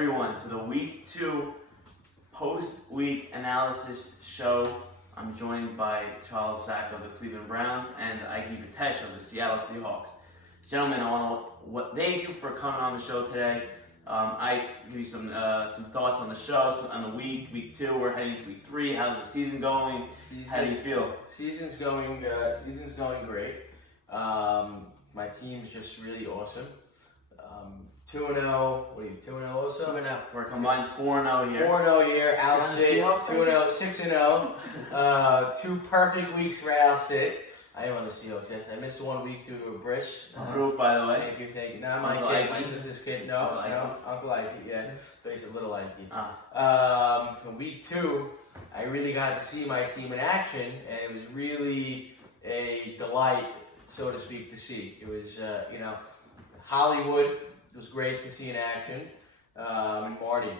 everyone to the Week 2 post-week analysis show. I'm joined by Charles Sack of the Cleveland Browns and Ikey of the Seattle Seahawks. Gentlemen, I want to thank you for coming on the show today. I give you some thoughts on the show, on the week 2. We're heading to week 3. How's the season going? How do you feel? Season's going great. My team's just really awesome. 2-0. What are you? 2-0 also. 2-0. We're combined 4-0 here. 4-0 here. Al Sit. 2-0, 6-0. 2 perfect weeks for Al Sit. I am on the Seahawks. Yes, I missed 1 week due to a bris. Group, by the way. Thank you. Not my kid. My sister's kid. No, Uncle Ikey. Yeah, so he's a little Ikey. Week 2, I really got to see my team in action, and it was really a delight, so to speak, to see. It was, Hollywood. It was great to see in action. And Marty,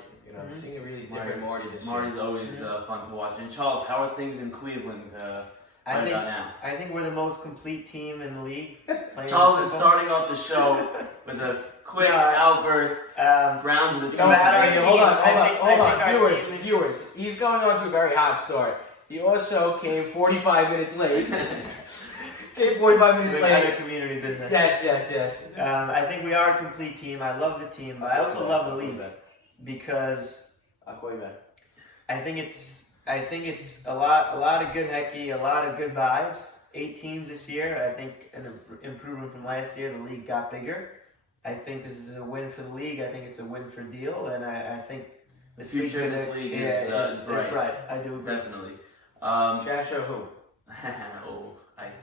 seeing a really different Marty this year. Marty's always fun to watch. And Charles, how are things in Cleveland right about now? I think we're the most complete team in the league. Charles is starting off the show with a quick outburst. Browns are the team. Hold on. Viewers. He's going on to a very hot start. He also came 45 minutes late. 45 minutes later. Community business. Yes. I think we are a complete team. I love the team, but I also love the league because I'll call you back. I think it's a lot of good hockey, a lot of good vibes. 8 teams this year. I think an improvement from last year. The league got bigger. I think this is a win for the league. I think it's a win for Deal, and I think the future of this league is bright. I do agree. Definitely. Shasha who?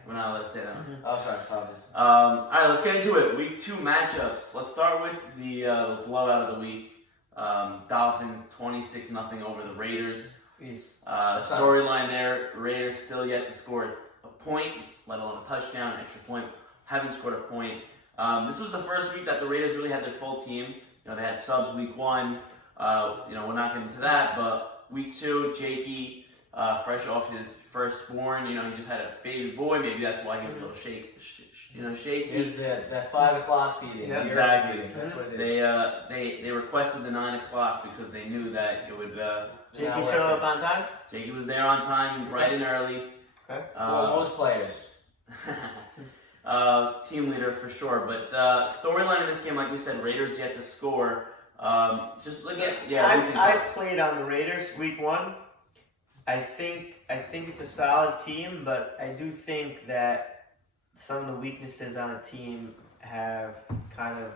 We're not allowed to say that. Oh, sorry, apologies. All right, let's get into it. Week 2 matchups. Let's start with the blowout of the week. Dolphins 26-0 over the Raiders. Storyline there: Raiders still yet to score a point, let alone a touchdown, an extra point. Haven't scored a point. This was the first week that the Raiders really had their full team. They had subs week 1. We're not getting into that, but week 2, Ikey. Fresh off his firstborn, he just had a baby boy. Maybe that's why he was a little shaky. It's that 5 o'clock feeding. Yeah, exactly. That's what it is. They requested the 9 o'clock because they knew that it would. Jakey showed up on time. Jakey was there on time, bright and early. Okay. For most players. Team leader for sure. But storyline in this game, like we said, Raiders yet to score. Just look at I played on the Raiders week 1. I think it's a solid team, but I do think that some of the weaknesses on the team have kind of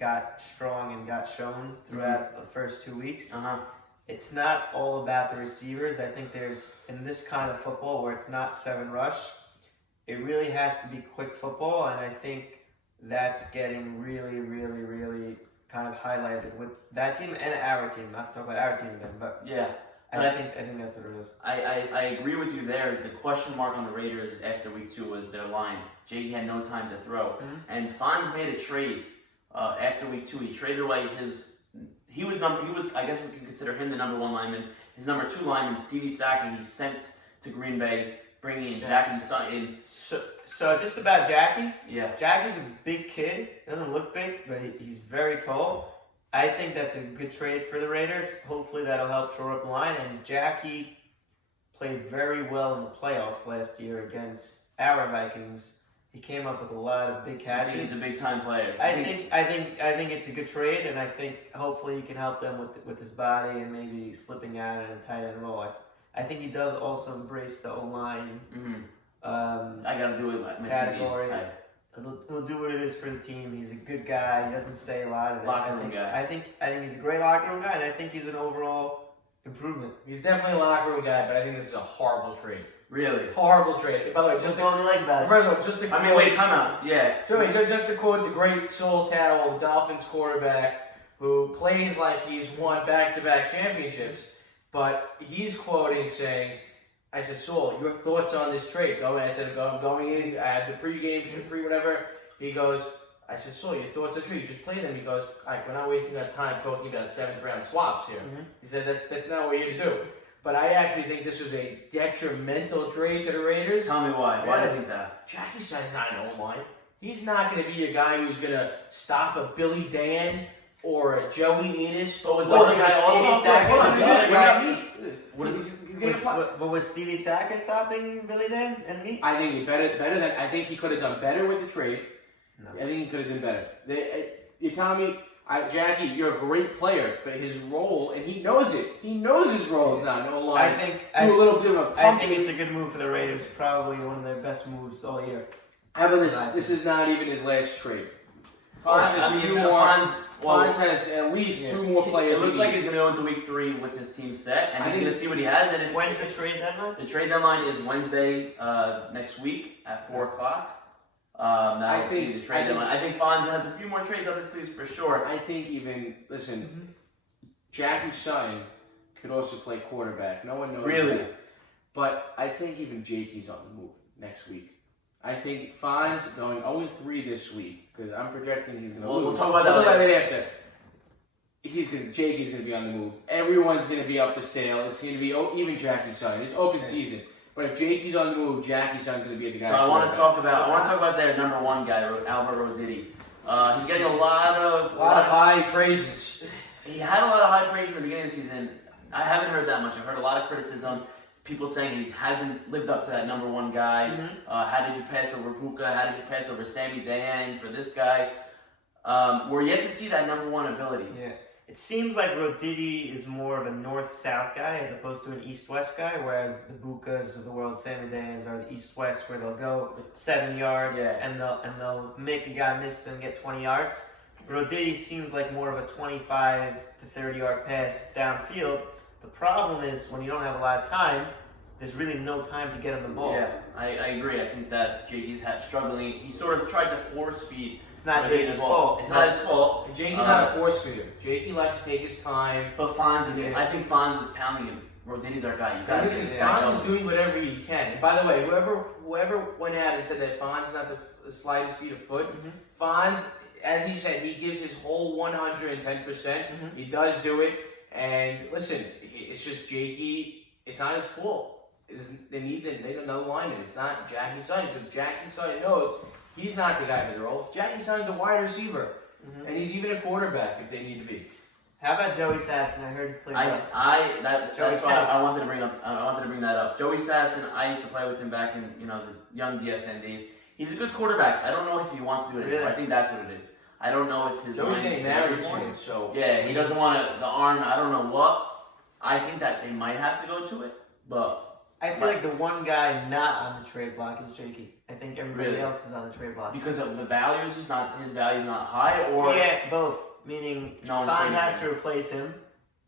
got strong and got shown throughout the first 2 weeks. It's not all about the receivers. I think there's, in this kind of football where it's not 7 rush, it really has to be quick football, and I think that's getting really, really, really kind of highlighted with that team and our team. Not to talk about our team again, but yeah. I think that's what it is. I agree with you there. The question mark on the Raiders after week 2 was their line. Jakey had no time to throw. And Fonz made a trade after week 2. He traded away he was I guess we can consider him the number 1 lineman. His number 2 lineman, Stevie Sackey, he sent to Green Bay, bringing in Jackie Sutton. So just about Jackie. Yeah. Jackie's a big kid. Doesn't look big, but he's very tall. I think that's a good trade for the Raiders. Hopefully that'll help shore up the line. And Jackie played very well in the playoffs last year against our Vikings. He came up with a lot of big catches. He's a big time player. I think it's a good trade, and I think hopefully he can help them with his body and maybe slipping out in a tight end role. I think he does also embrace the O-line I gotta do it like category. He'll do what it is for the team. He's a good guy. He doesn't say a lot of it. Locker room guy. I think he's a great locker room guy, and I think he's an overall improvement. He's definitely a locker room guy, but I think this is a horrible trade. Really? Horrible trade. By the way, what do you like about it? First of all, just to wait, time out. Yeah. Just to quote the great Saul Towell, Dolphins quarterback, who plays like he's won back-to-back championships, but he's quoting saying, I said, Saul, your thoughts on this trade? I said, I'm going in, I have the pregame, whatever. He goes, I said, Saul, your thoughts on the trade? You just play them. He goes, all right, we're not wasting our time talking about 7th round swaps here. He said, that's not what we're here to do. But I actually think this was a detrimental trade to the Raiders. Tell me why. Why do you think that? Jackie Sutton's not an O-line. He's not going to be a guy who's going to stop a Billy Dan or a Joey Enos. But was Was the other it guy Stevie also? Sackett? Hold on, Was the the other other guy- But was Stevie Sackett stopping Billy then and me? I think he better than. I think he could have done better with the trade. No. I think he could have done better. You're telling me, Jackie, you're a great player, but his role, and he knows it. He knows his role is not no line. I Do a little bit of a think pumping. it's a good move for the Raiders. Probably one of their best moves all year. How about this? I This is not even his last trade. Fonz Fonz has a few has more. Fonz, well, Fonz has at least 2 more players. it looks he like needs. he's going to go into week 3 with his team set, and I he's think- going to see what he has. And if When's the trade deadline? the trade deadline is Wednesday next week at 4 o'clock. I think- the trade deadline. I think Fonz has a few more trades up his sleeves for sure. I think even Jackie Sutton could also play quarterback. No one knows Really? that. But I think even Jakey's on the move next week. I think Fonz going 0-3 this week because I'm projecting he's going to lose. We'll talk about that We'll talk later. about it after. Jakey's going to be on the move. Everyone's going to be up for sale. It's going to be even Jackie Sutton. It's open season. But if Jakey's on the move, Jackie Sutton's going to be the guy. So I want to talk about their number 1 guy, Albert Roditi. He's getting a lot of high praises. He had a lot of high praise in the beginning of the season. I haven't heard that much. I've heard a lot of criticism. People saying he hasn't lived up to that number 1 guy. How did you pass over Puka? How did you pass over Sammy Dayan for this guy? We're yet to see that number 1 ability. Yeah. It seems like Roditi is more of a north-south guy as opposed to an east-west guy, whereas the Bukas of the world, Sammy Dans, are the east-west where they'll go 7 yards and they'll make a guy miss and get 20 yards. Roditi seems like more of a 25 to 30 yard pass downfield. The problem is when you don't have a lot of time, there's really no time to get him the ball. Yeah, I agree. I think that Jakey's struggling. He sort of tried to force feed. It's not Roditi Jakey's as well. fault. It's not his fault. Jakey's not a force feeder. Jakey likes to take his time. But Fonz is. I think Fonz is pounding him. Roditi's our guy. You got to Listen, Fonz is doing whatever he can. And by the way, whoever went out and said that Fonz is not the slightest feet of foot, Fonz, as he said, he gives his whole 110%. He does do it. And listen, it's just Jakey. It's not his fault. They need another lineman. It's not Jackie Sutton because Jackie Sutton knows he's not the guy for the role. Jackie Sutton's a wide receiver, and he's even a quarterback if they need to be. How about Joey Sasson? I heard he played well. That's why I wanted to bring up. I wanted to bring that up. Joey Sasson. I used to play with him back in the young DSN days. He's a good quarterback. I don't know if he wants to do it anymore. Really? I think that's what it is. I don't know if his Joey's mind's getting married soon, so yeah, he doesn't want the arm. I don't know what. I think that they might have to go to it, but I feel like the one guy not on the trade block is Jakey. I think everybody Really? else is on the trade block. because of the value is just not his value is not high, or Yeah, both. Meaning No one's Fonz trading has him. to replace him,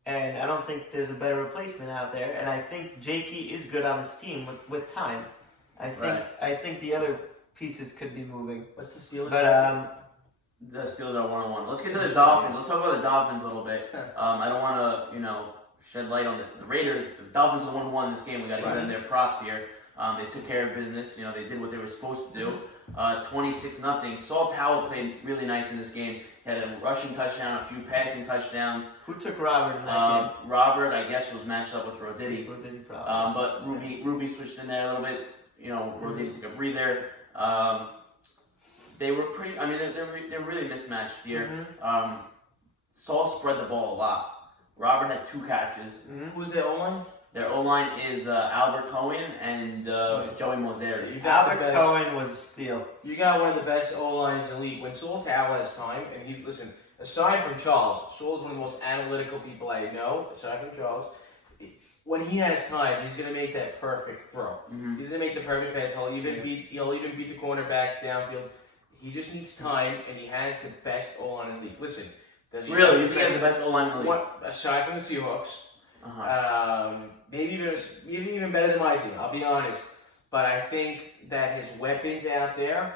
and I don't think there's a better replacement out there. And I think Jakey is good on this team with time. I think the other pieces could be moving. what's the Steelers? But the Steelers are 1-1. Let's get to the Dolphins. Let's talk about the Dolphins a little bit. I don't want to shed light on the Raiders. The Dolphins are 1-1 in this game. We got to give them their props here. They took care of business. They did what they were supposed to do. 26-0. Saul Towell played really nice in this game. He had a rushing touchdown, a few passing touchdowns. who took Robert in that Robert, I guess, was matched up with Roditi. game? Who didn't probably? But Ruby switched in there a little bit. Roditi took a breather. They were pretty. I mean, they're really mismatched here. Saul spread the ball a lot. Robert had 2 catches. Who's their O-line? Their O-line is Albert Cohen and Joey Mozeri. You got the Albert best. Cohen was a steal. You got one of the best O-lines in the league. When Saul Towell has time, and listen, aside from Charles, Saul's one of the most analytical people I know, aside from Charles. When he has time, he's going to make that perfect throw. He's going to make the perfect pass. He'll even beat the cornerbacks downfield. He just needs time, and he has the best O-line in the league. Listen, Really, you think he has the best O-line in the league? Aside from the Seahawks, maybe even better than my team. I'll be honest, but I think that his weapons out there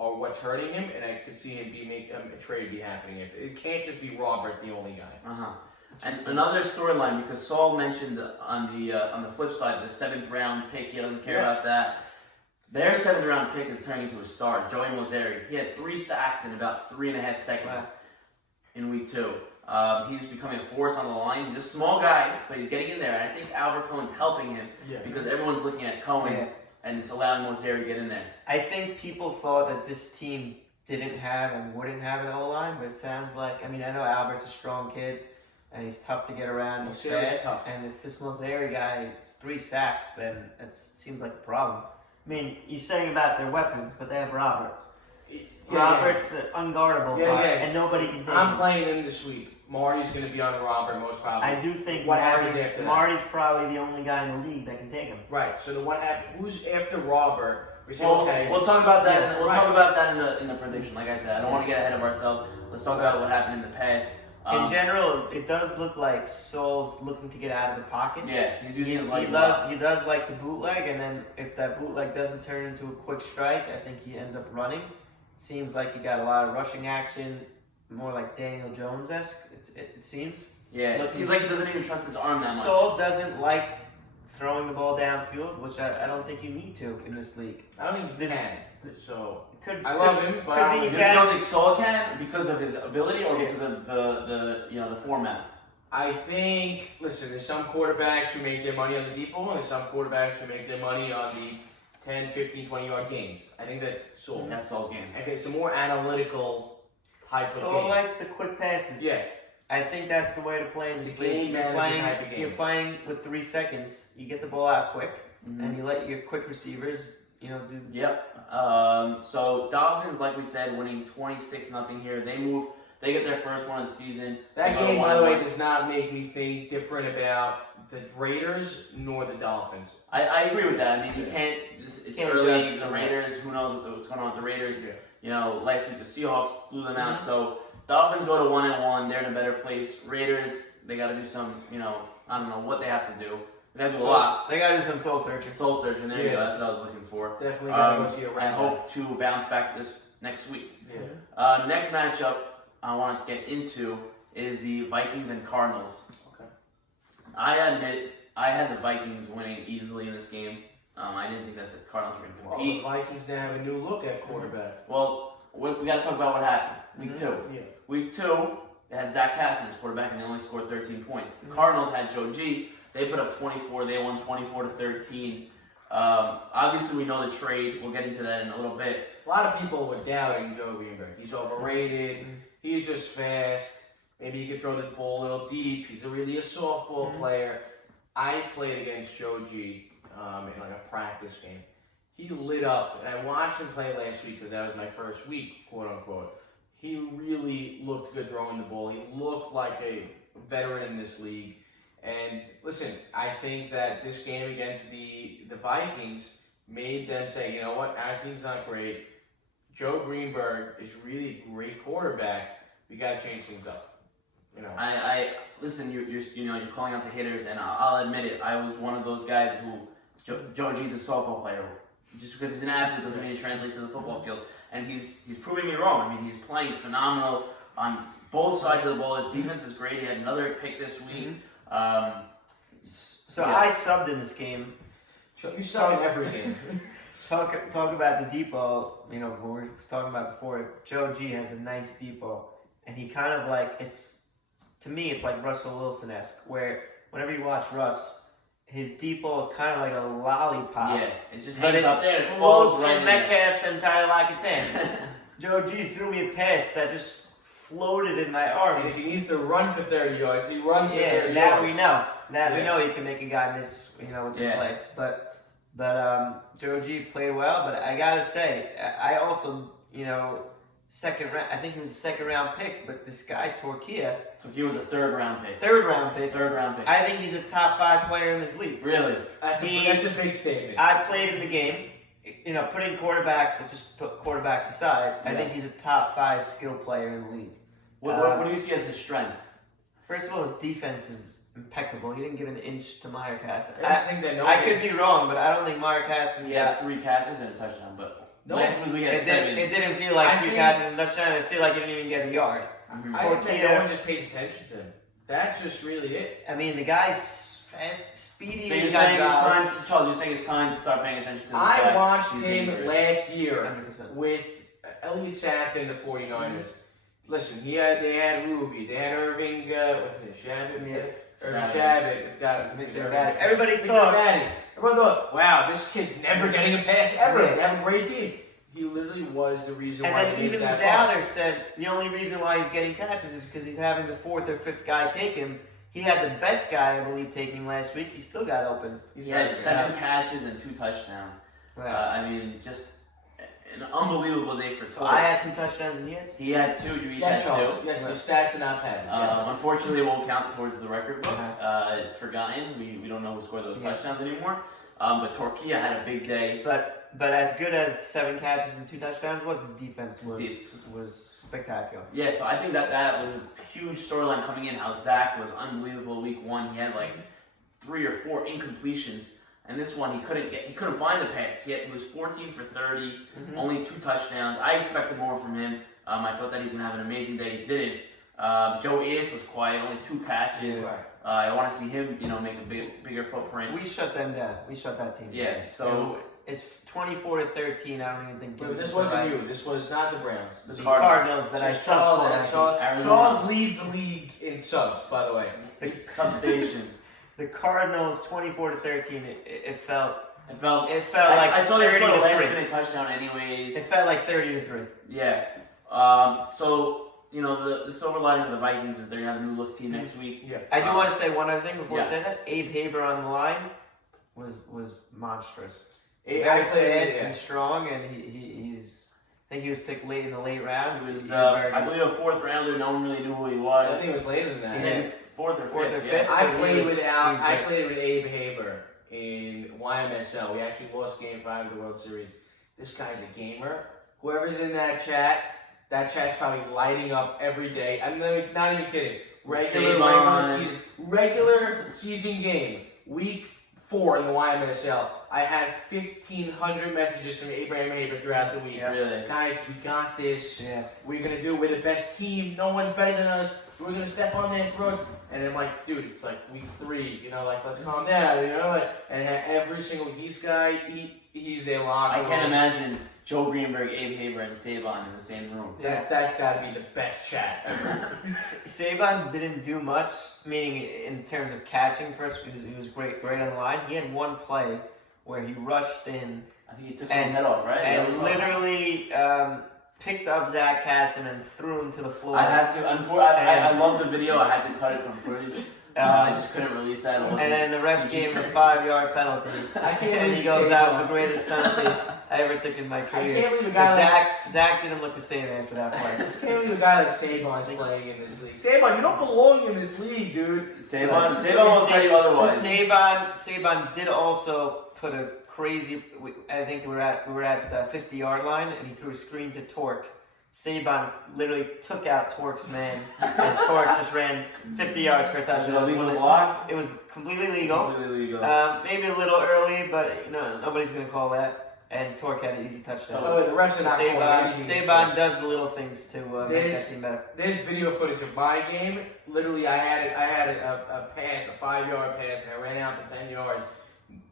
are what's hurting him, and I could see him a trade be happening. It can't just be Robert the only guy. And another storyline, because Saul mentioned on the flip side the 7th round pick. He doesn't care about that. Their 7th round pick is turning into a star, Joey Mozeri. He had 3 sacks in about 3.5 seconds in week 2. He's becoming a force on the line. He's a small guy, but he's getting in there. And I think Albert Cohen's helping him because everyone's looking at Cohen and it's allowing Mozeri to get in there. I think people thought that this team didn't have and wouldn't have an O-line, but it sounds like, I mean, I know Albert's a strong kid, and he's tough to get around, he's fast, Tough. and if this Mozeri guy is 3 sacks, then it seems like a problem. I mean, you're saying about their weapons, but they have Robert. Robert's unguardable, and nobody can take I'm him. playing him this week. Marty's going to be on Robert most probably. I do think What happens after that? Marty's probably the only guy in the league that can take him. Right. So what happens? Who's after Robert? We say, Well, okay. we'll talk about that. Yeah, We'll talk about that in the prediction. Like I said, I don't want to get ahead of ourselves. Let's talk about what happened in the past. In general, it does look like Saul's looking to get out of the pocket. Yeah, he's using his He legs a lot. does like to bootleg, and then if that bootleg doesn't turn into a quick strike, I think he ends up running. Seems like he got a lot of rushing action, more like Daniel Jones-esque, it seems. Yeah, it seems like he doesn't even trust his arm that much. Saul doesn't like throwing the ball downfield, which I don't think you need to in this league. I don't think he can. So I love him, but I You don't think Saul can because of his ability or because of the format? I think, listen, there's some quarterbacks who make their money on the deep ball, and there's some quarterbacks who make their money on the 10, 15, 20-yard games. I think that's Saul. That's Saul's game. Okay, it's a more analytical type of Saul game. likes the quick passes. Yeah. I think that's the way to play in It's this a league. game management type of game. You're playing with 3 seconds. You get the ball out quick, Mm-hmm. and you let your quick receivers, do. Yep. So Dolphins, like we said, winning 26-0 here. They get their first one of the season. That They go game, by the way, 1-1. does not make me think different about the Raiders nor the Dolphins. I agree with that. I mean, you can't. It's Can't early. judge. The Raiders. Who knows what's going on with the Raiders? Yeah. Last week the Seahawks blew them out. Mhm. So Dolphins go to 1-1. They're in a better place. Raiders, they got to do some. I don't know what they have to do. They have to do a lot. They gotta do some soul searching. Soul searching. There you go. Yeah. That's what I was looking for. Definitely gotta go see a I round. hope to bounce back this next week. Yeah. Next matchup I want to get into is the Vikings and Cardinals. Okay. I admit I had the Vikings winning easily in this game. I didn't think that the Cardinals were going to Well, compete. the Vikings now have a new look at quarterback. Well, we got to talk about what happened. Week 2. Yeah. Week 2, they had Zach Casson as quarterback, and they only scored 13 points. The Mhm. Cardinals had Joe G. They put up 24. They won 24-13. Obviously, we know the trade. We'll get into that in a little bit. A lot of people were doubting Joe Greenberg. He's overrated. He's just fast. Maybe he could throw the ball a little deep. He's really a softball player. I played against Joe G in like a practice game. He lit up, and I watched him play last week because that was my first week, quote unquote. He really looked good throwing the ball. He looked like a veteran in this league. And listen, I think that this game against the Vikings made them say, you know what, our team's not great. Joe Greenberg is really a great quarterback. We got to change things up. I listen. You're calling out the hitters, and I'll admit it. I was one of those guys who Joe G's a softball player. Just because he's an athlete doesn't mean he translates to the football field. And he's proving me wrong. I mean, he's playing phenomenal on both sides of the ball. His defense is great. He had another pick this week. So I subbed in this game. You suck in every game. Talk about the deep ball. When we were talking about before, Joe G has a nice deep ball, and he kind of to me, it's like Russell Wilson-esque, where whenever you watch Russ, his deep ball is kind of like a lollipop. Yeah, it just But hangs it up there. It floats falls right in in there. Metcalf's and Tyler Lockett's hand. Joe G threw me a pass that just floated in my arm. If he needs to run for 30 yards, he runs for 30 yards. That we know. That we Yeah. know he can make a guy miss, with his legs. But Joe G played well. But I gotta say, I also, second round. I think he was a second round pick. But this guy Torquia, So he was a third round pick. third round pick. I I think he's a top 5 player in this league. really. That's a big statement. I played in the game. Putting quarterbacks, let's just put quarterbacks aside. I think he's a top 5 skill player in the league. What do you see as his strengths? First of all, his defense is impeccable. He didn't give an inch to Meyer Casson. I think that I could be wrong, but I don't think Meyer Casson He had 3 catches and a touchdown, but No. last week we had 7. It didn't feel like I 3 think- catches and a touchdown. It feel like he didn't even get a yard. I think that no one just pays attention to him. That's just really it. I mean, the guy's fast, speedy. So you're and saying it's Gonzalez. time, Charles? You're saying it's time to start paying attention to this I guy? watched He's him dangerous. last year 100%. with Elliott Sapp and the 49ers. Listen, they had Ruby, they had Irving, what's his name, Shabbat? Yeah. Irving Shabbat. Shabbat. Got Victor Batty. Everybody Victor thought- Batty. Everyone thought, wow, this kid's never getting a pass ever. Yeah. They have a great team. He literally was the reason And why then he made even the that far. doubter said the only reason why he's getting catches is because he's having the 4th or 5th guy take him. He had the best guy, I believe, taking him last week. He still got open. He had 7 catches and 2 touchdowns. Right. I mean, just an unbelievable day for So Tor. I had 2 touchdowns and He had 2. You each Yes, had 2. Charles. Yes, your stats are not padded. Yes. Unfortunately, it won't count towards the record book. Uh-huh. It's forgotten. We don't know who scored those Yeah. touchdowns anymore. But Torquilla had a big day. But as good as 7 catches and 2 touchdowns was, his defense was spectacular. Yeah, so I think that was a huge storyline coming in. How Zach was unbelievable week 1. He had like 3 or 4 incompletions, and this one he couldn't find the pass. He was 14 for 30, only 2 touchdowns. I expected more from him. I thought that he was gonna have an amazing day. He didn't. Joe Ayers was quiet, only 2 catches. Right. I want to see him, make a bigger footprint. We shut them down. We shut that team down. Yeah, so it's 24 to 13. I don't even think. But this wasn't you. This was not the Browns. The Cardinals that I Charles, subbed. Charles leads the league in subs, by the way. substation. The Cardinals 24 to 13. It felt It felt like I saw they 30 scored a to last 3. minute touchdown anyways. It felt like 30 to 3. Yeah. So the silver lining for the Vikings is they're gonna have a new look team next week. Yeah. I do want to say one other thing before Yeah. I say that. Abe Haber on the line was monstrous. I Very played, fast and strong, and he's. I think he was picked late in the late rounds. He was, He was very I good. believe, a 4th rounder. No one really knew who he I was. think it was later than that. He had 4th or 5th. Yeah. fifth. I He played was with Abe Haber in YMSL. We actually lost Game 5 of the World Series. This guy's a gamer. Whoever's in that chat's probably lighting up every day. I'm not even kidding. Regular season game, week 4 in the YMSL. I had 1,500 messages from Abraham Haber throughout the week. Yeah. Really. Guys, we got this. Yeah. We're gonna do it. We're the best team. No one's better than us. We're gonna step on their throat. And I'm like, dude, it's like week 3. Let's calm down. And every single Geese guy, he's their locker. I can't imagine Joe Greenberg, Abe Haber, and Saban in the same room. That's got to be the best chat ever. Saban didn't do much, meaning in terms of catching first. He was great on the line. He had one play where he rushed in I think he took his head off, right? and literally picked up Zach Casson and threw him to the floor. I had to. I love the video. I had to cut it from footage. I just couldn't release that. And then the ref gave him a 5-yard penalty. I can't And he believe goes Saban- out for greatest penalty I ever took in my I career. can't believe a guy like Zach didn't look the same after that play. I can't believe a guy like Saban's playing in this league. Saban, you don't belong in this league, dude. Saban will tell you otherwise. Saban did also put a crazy. I think we were at the 50-yard line, and he threw a screen to Torque. Saban literally took out Torque's man, and Torque just ran 50 yards for a Was touchdown. it a legal block? It was completely legal. Completely legal. Maybe a little early, but nobody's gonna call that. And Torque had an easy touchdown. Oh, the refs are not calling anything. Saban does the little things to make that team better. There's video footage of my game. Literally, I had a pass, a 5-yard pass, and I ran out to 10 yards.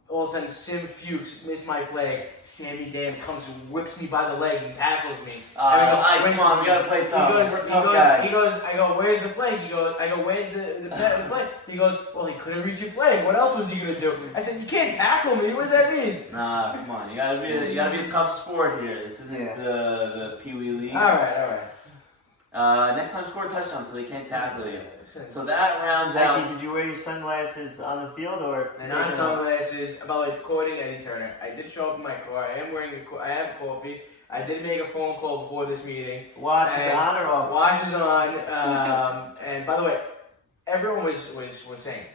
All of a sudden, Sim Fuchs missed my flag. Sammy Dan comes and whips me by the legs and tackles me. Come on, we gotta play tough. We're tough guys. He goes, I go, where's the flag? I go, where's the flag? He goes, well, he couldn't reach your flag. What else was he gonna do? I said, you can't tackle me. What does that mean? Nah, come on. You gotta be a tough sport here. This isn't the Pee Wee League. All right. Next time, score a touchdown so they can't tackle you. So that rounds out. Ikey, did you wear your sunglasses on the field or? And on sunglasses, about quoting Eddie Turner. I did show up in my car. I have coffee. I did make a phone call before this meeting. Watch is on or off? Watch is on. And by the way, everyone was saying,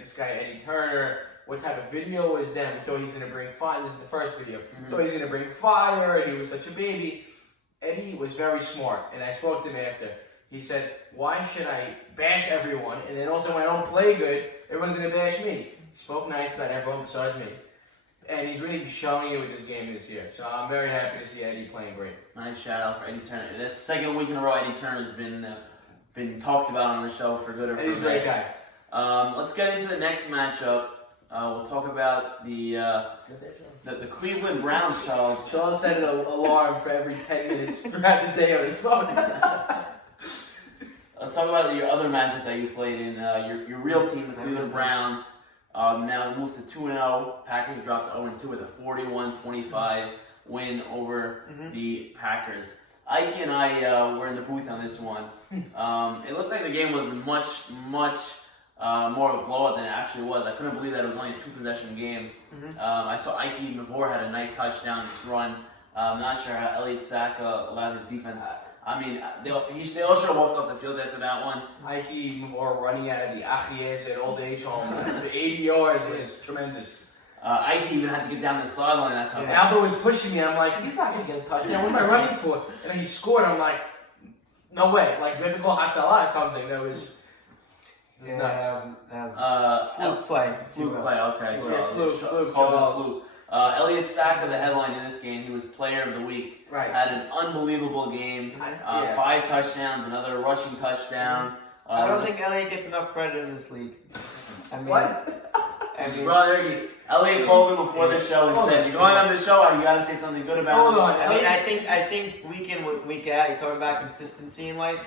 this guy Eddie Turner, what type of video was that? We thought he's gonna bring fire. This is the first video. Thought he's gonna bring fire. And he was such a baby. Eddie was very smart, and I spoke to him after. He said, why should I bash everyone, and then also when I don't play good, everyone's going to bash me? He spoke nice about everyone besides me. And he's really showing it with this game this year. So I'm very happy to see Eddie playing great. Nice shout out for Eddie Turner. That's the second week in a row Eddie Turner's been talked about on the show for good or for bad. Eddie's a great guy. Let's get into the next matchup. We'll talk about the Cleveland Browns, Charles. Charles set an alarm for every 10 minutes throughout the day on his phone. Let's talk about your other matchup that you played in. Your real team, the Cleveland Browns, now moved to 2-0. Packers dropped to 0-2 with a 41-25 win over the Packers. Ikey and I were in the booth on this one. It looked like the game was much more of a blowout than it actually was. I couldn't believe that it was only a 2-possession game. I saw Ikey before had a nice touchdown run. I'm not sure how Elliott Saka allowed his defense. I mean, they all should have walked off the field after that one. Ikey before running out of the Achies at old age home. The 80 yards was tremendous. Ikey even had to get down the sideline. That's how. Albert was pushing me. I'm like, he's not gonna get a touchdown. What am I running for? And then he scored. I'm like, no way. Like, we have to call Hatzalah or something. That was nuts. That was fluke play. Fluke play. Okay. Yeah, fluke. Fluke. Elliott Saka, the headline in this game, he was Player of the Week. Right. Had an unbelievable game. 5 touchdowns, another rushing touchdown. I don't think Elliott gets enough credit in this league. I mean, What? Brother, Elliott called him before the show and said, "You're going on the show, you got to say something good about Hold me." on. I mean, I think week in, week out, you're talking about consistency in life.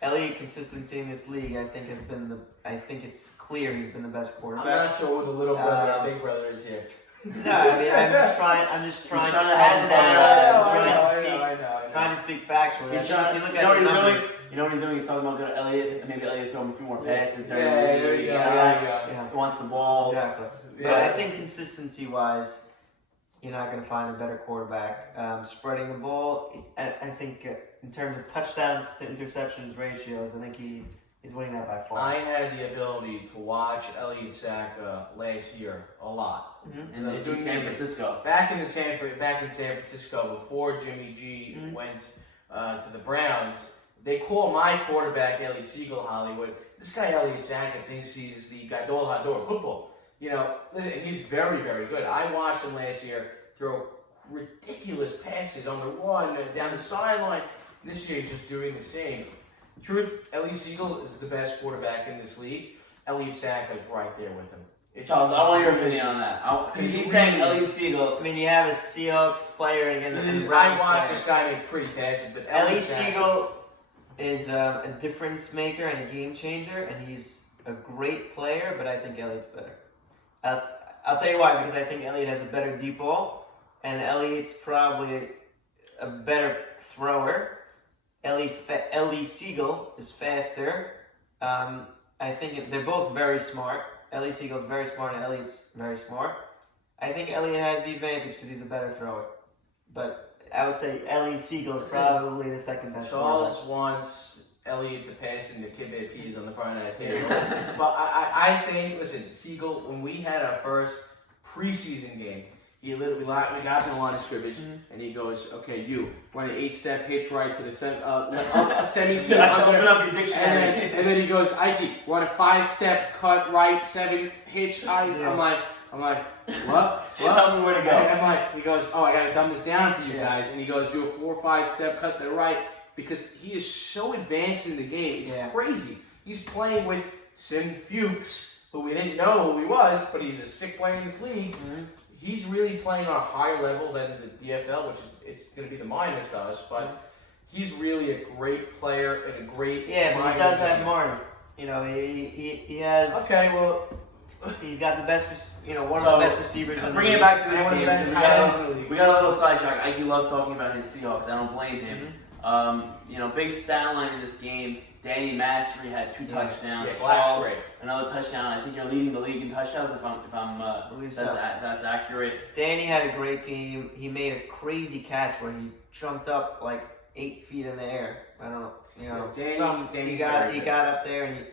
Elliott consistency in this league, I think it's clear he's been the best I'm quarterback. not sure who the little brother and big brother is here. No, I mean, I'm just trying to as an analyst, I know. trying to speak factually. He's trying, you know what he's doing? You know what he's doing? He's talking about good Elliott, and maybe Elliott throw him a few more passes. There you go. He wants the ball. Exactly. But I think consistency-wise, you're not going to find a better quarterback. Spreading the ball, I think in terms of touchdowns to interceptions ratios, I think he's winning that by far. I had the ability to watch Elliott Saka last year a lot. In San Francisco. Back in San Francisco, before Jimmy G went to the Browns, they call my quarterback Ellie Siegel Hollywood. This guy Elliott Saka thinks he's the Gadol Hador of football. You know, listen, he's very, very good. I watched him last year throw ridiculous passes on the run, down the sideline. This year he's just doing the same. Truth, Ellie Siegel is the best quarterback in this league. Elliott Saka is right there with him. Charles, I want your opinion on that. Because he's saying Elliott Siegel. I mean, you have a Seahawks player and I watched this guy make pretty passes, but Ellie Siegel is a difference maker and a game changer, and he's a great player, but I think Elliott's better. I'll tell you why, because I think Elliott has a better deep ball, and Elliott's probably a better thrower. Ellie Siegel is faster. I think they're both very smart. Ellie Siegel's very smart and Elliott's very smart. I think Elliott has the advantage because he's a better thrower. But I would say Ellie Siegel is probably the second best. Charles wants Elliott to pass into Kibbe Peas on the front of that table. But I think, listen, Siegel, when we had our first preseason game, we got in the line of scrimmage, and he goes, "Okay, you want an 8-step hitch right to the semi-circle." Open up your dictionary. And then he goes, "Ikey, want a 5-step cut right, 7 hitch eyes?" Yeah. I'm like, what? Tell me where to go. I'm like, he goes, "Oh, I gotta dumb this down for you guys." And he goes, "Do a 4 or 5-step cut to the right," because he is so advanced in the game. It's crazy. He's playing with Sim Fuchs, who we didn't know who he was, but he's a sick player in this league. He's really playing on a higher level than the DFL, which is it's going to be the minors does, but he's really a great player and a great. Yeah, but he does have Martin. You know, he has. Okay, well, he's got the best. One of the best receivers. Bringing it back to this one of the game, best tight ends in the league. we got a little sidetrack. Ikey loves talking about his Seahawks. I don't blame him. Big stat line in this game. Danny Mastery had 2 touchdowns. Black's great. Another touchdown. I think you're leading the league in touchdowns. If I'm that's accurate. Danny had a great game. He made a crazy catch where he jumped up like 8 feet in the air. I don't know. He got up there and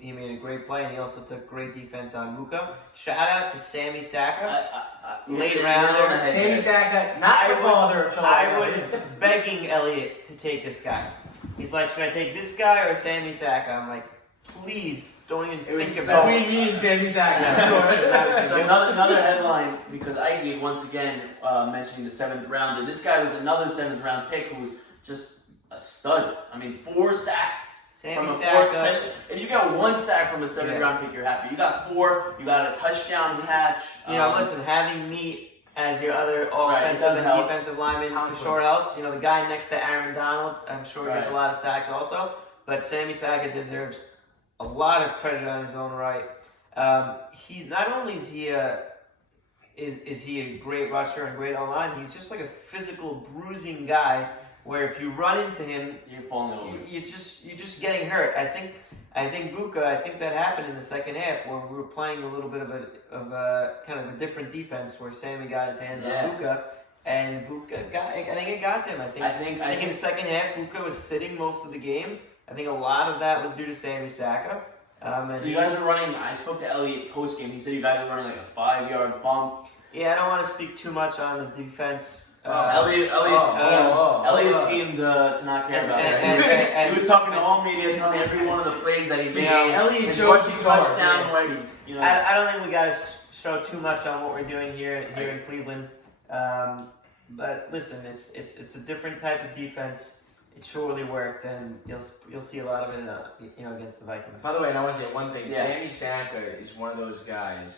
he made a great play, and he also took great defense on Muka. Shout out to Sammy Saka. Late rounder. Sammy Saka, not the father of Charles. I was begging Elliott to take this guy. He's like, should I take this guy or Sammy Saka? I'm like, please, don't even think about it. Between me and Sammy Saka. So another headline, because Ikey once again mentioning the 7th rounder. This guy was another 7th round pick who was just a stud. I mean, 4 sacks. Sammy Saka. If you got 1 sack from a 7th round pick, you're happy. You got 4. You got a touchdown catch. Listen, having me as your other offensive and defensive lineman for sure helps. The guy next to Aaron Donald, I'm sure gets a lot of sacks also. But Sammy Saka deserves a lot of credit on his own right. He's not only is he is he a great rusher and great online? He's just like a physical bruising guy where if you run into him, You're falling over. you're just getting hurt. I think Buka. I think that happened in the second half where we were playing a little bit of a kind of a different defense where Sammy got his hands on Buka, and Buka got. I think it got to him. I think in the second half, Buka was sitting most of the game. I think a lot of that was due to Sammy Saka. So you guys are running. I spoke to Elliot post game. He said you guys are running like a 5-yard bump. Yeah, I don't want to speak too much on the defense. Elliot seemed to not care about it. He was talking to all media, telling every one of the plays that he made. Elliot showed you touchdown where you know. I don't think we got to show too much on what we're doing here in Cleveland. But listen, it's a different type of defense. It surely worked, and you'll see a lot of it, against the Vikings. By the way, and I want to say one thing. Yeah. Sammy Saka is one of those guys.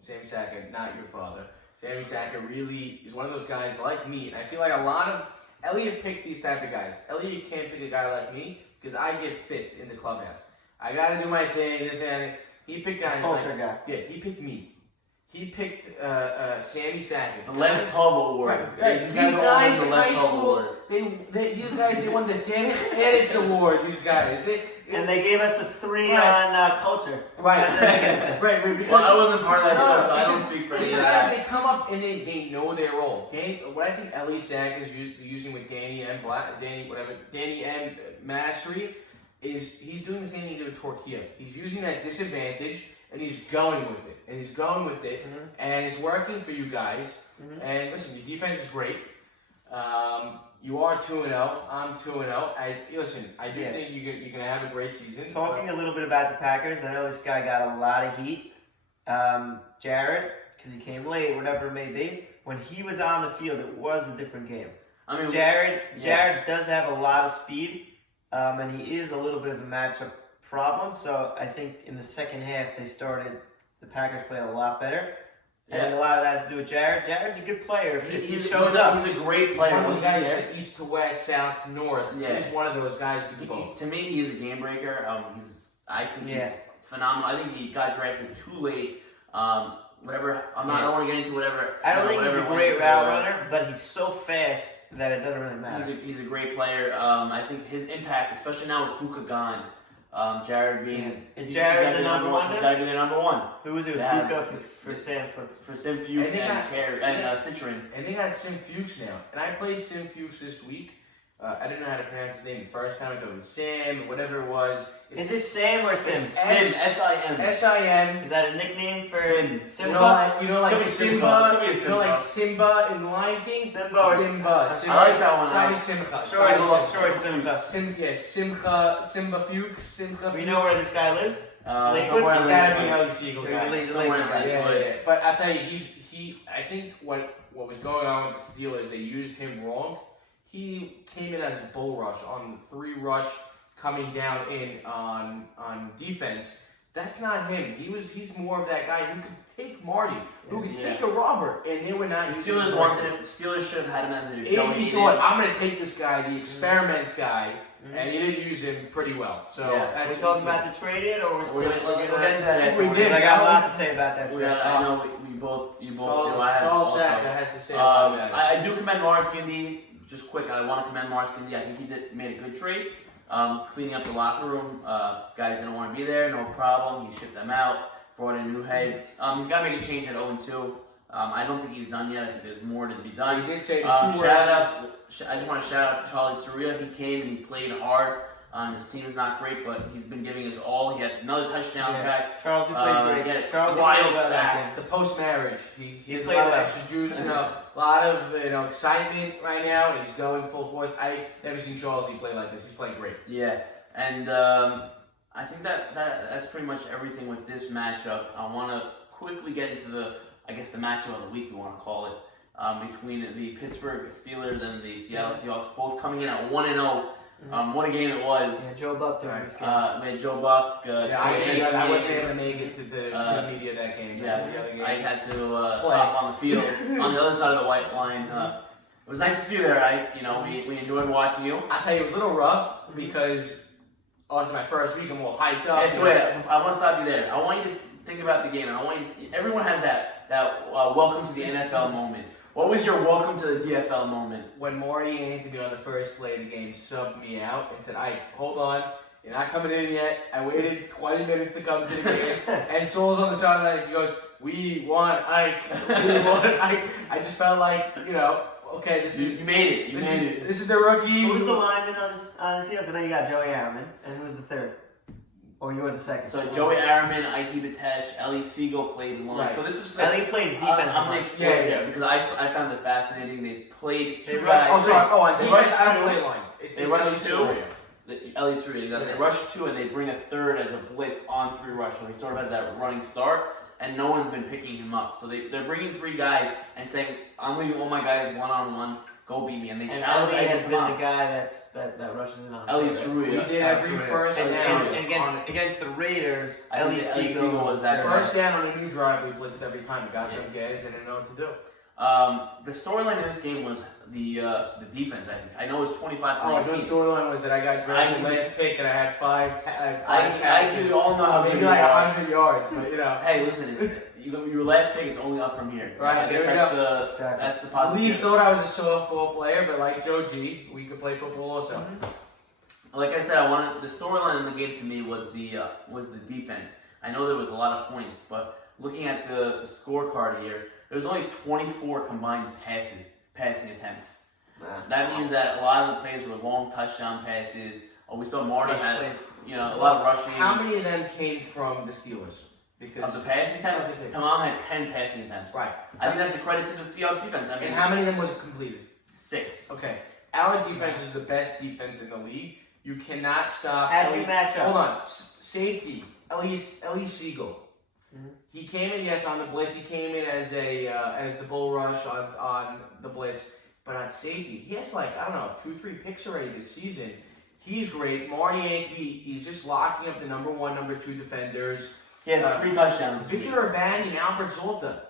Sammy Saka, not your father. Sammy Saka really is one of those guys like me, and I feel like a lot of Elliot picked these type of guys. Elliot can't pick a guy like me because I get fits in the clubhouse. I gotta do my thing, this and that. He picked guys like guy. Yeah, he picked me. He picked Sammy Saka. The Lev Tov Award. Right. These These guys in high school, Award. these guys they won the Dennis Award. These guys, And they gave us a 3 on culture. Right. Right. Because, Well, I wasn't part of that show, so I don't speak for any these of guys, that. they come up and they know their role. What I think Elliot Sack is using with Danny and Mastery is he's doing the same thing he did with Torquillo. He's using that disadvantage and he's going with it. And it's working for you guys. Mm-hmm. And listen, your defense is great. You are 2-0. I'm 2-0. I do think you're going to have a great season. Talking a little bit about the Packers, I know this guy got a lot of heat. Jared, because he came late, whatever it may be. When he was on the field, it was a different game. I mean, Jared does have a lot of speed, and he is a little bit of a matchup problem. So I think in the second half, the Packers played a lot better. I think a lot of that has to do with Jared. Jared's a good player. If he shows up, he's a great He's player. one of those guys from east to west, south to north. Yeah. He's one of those guys who can both. To me, he's a game breaker. I think he's phenomenal. I think he got drafted too late. Whatever. I don't want to get into whatever. I don't think he's a great route runner, but he's so fast that it doesn't really matter. He's a great player. I think his impact, especially now with Buka gone, Jared being is Jared the number one? He's got to be the number one. Who was it? Buka for Sam for Sim Fuchs and Citron. And they got Sim Fuchs now. And I played Sim Fuchs this week. I didn't know how to pronounce his name the first time. I thought it was Sam, whatever it was. Is it Sam or Sim? Sim, S-I-M. S-I-M. Is that a nickname for Sim? You know, like Simba. You know, like Simba in Lion King. Simba. I like that one. Probably Simba. Short Simba. Simba Fuchs. We know where this guy lives. Somewhere in Gotta be Lakewood. Hug Siegel. He's a Somewhere in Lakewood guy. Lakewood. Yeah. But I tell you, I think what was going on with the Steelers, they used him wrong. He came in as a bull rush on the 3 rush coming down in on defense. That's not him. He's more of that guy who could take Marty, who could take a Robert, and they were not. The Steelers wanted him. Steelers should have had him as a If he thought, I'm going to take this guy, the experiment guy, and he didn't use him pretty well. So We're talking about the trade it, or we're gonna get into that after. We did. I got a lot to say about that trade. I know you both do. Charles Sack has to say about that. I do commend Morris Gindy. Just quick, I want to commend Morris Gindy. I think he made a good trade. Cleaning up the locker room. Guys didn't want to be there, no problem. He shipped them out, brought in new heads. He's got to make a change at 0-2. I don't think he's done yet. I think there's more to be done. He did say the I just want to shout out to Charlie Surreal. He came and he played hard. His team is not great, but he's been giving us all. He had another touchdown back. Charles, he played great. Yeah, Charles, wild sacks. It's the post-marriage. He has a played lot of well. extra juice, a lot of excitement right now, and he's going full force. I never seen Charles play like this. He's playing great. Yeah, and I think that's pretty much everything with this matchup. I want to quickly get into the matchup of the week, we want to call it, between the Pittsburgh Steelers and the Seattle Seahawks, both coming in at 1-0. What a game it was. Yeah, Joe Buck during this game. Joe Buck. I wasn't able to make it to the media that game. I had to hop on the field on the other side of the white line. It was nice to see you there, Ike. We enjoyed watching you. I tell you, it was a little rough because it's my first week. I'm all hyped up. I want to stop you there. I want you to think about the game, and I want you to. Everyone has that welcome to the NFL moment. What was your welcome to the DFL moment? When Marty Anthony on the first play of the game subbed me out and said, hold on, you're not coming in yet. I waited 20 minutes to come to the game. And Saul's on the sideline. He goes, we want Ike. We want Ike. I just felt like, okay, You made it. You made it. This is the rookie. Who was the lineman on the field? Then you got Joey Harriman. And who was the third? Or you were the second? So Joey Harriman, Ikey Batesh, Ellie Siegel played line. Right. So this is Ellie plays defense. I'm going to explain it because I found it fascinating. They played They two rushed- guys. on They defense, rushed I don't two. play line. It's They rushed two. Soria. Ellie three. They rush two and they bring a third as a blitz on 3 rush. So he sort of has that running start, and no one's been picking him up. So they're bringing 3 guys and saying, I'm leaving all my guys one-on-one. Go beat me, and they challenge Ellie has him been up. the guy that rushes in on. Ellie right? Saruya. We did every first And down. against the Raiders, I think Ellie Ellie Siegel Siegel was that guy. First down on a new drive, we blitzed every time. We got them guys. They didn't know what to do. The storyline in this game was the defense. I think I know it was 25 to Oh, 19. the storyline was that I got drafted I- last pick and I had five I all know how maybe good you like are. 100 yards, but Hey, listen, your last pick, it's only up from here. Right, I guess there we that's the Lee positive. thought I was a softball player, but like Joe G, we could play football also. Like I said, the storyline in the game to me was the defense. I know there was a lot of points, but looking at the scorecard here, there was only 24 combined passing attempts. That means that a lot of the plays were long touchdown passes. We saw Marty had a lot of rushing. How many of them came from the Steelers? Of the passing attempts, Tamam had 10 passing attempts. Right. I think that's a credit to the Seahawks defense. I mean, And how many of them was completed? 6. Okay. Our defense is the best defense in the league. You cannot stop. How'd you match up? Hold on. Safety. Ellie Siegel. Mhm. He came in, yes, on the blitz. He came in as the bull rush on the blitz. But on safety, he has 2-3 picks already this season. He's great. Marty Ikey, he's just locking up the number 1, number 2 defenders. He had 3 touchdowns this week. Victor Abandi and Albert Zolta.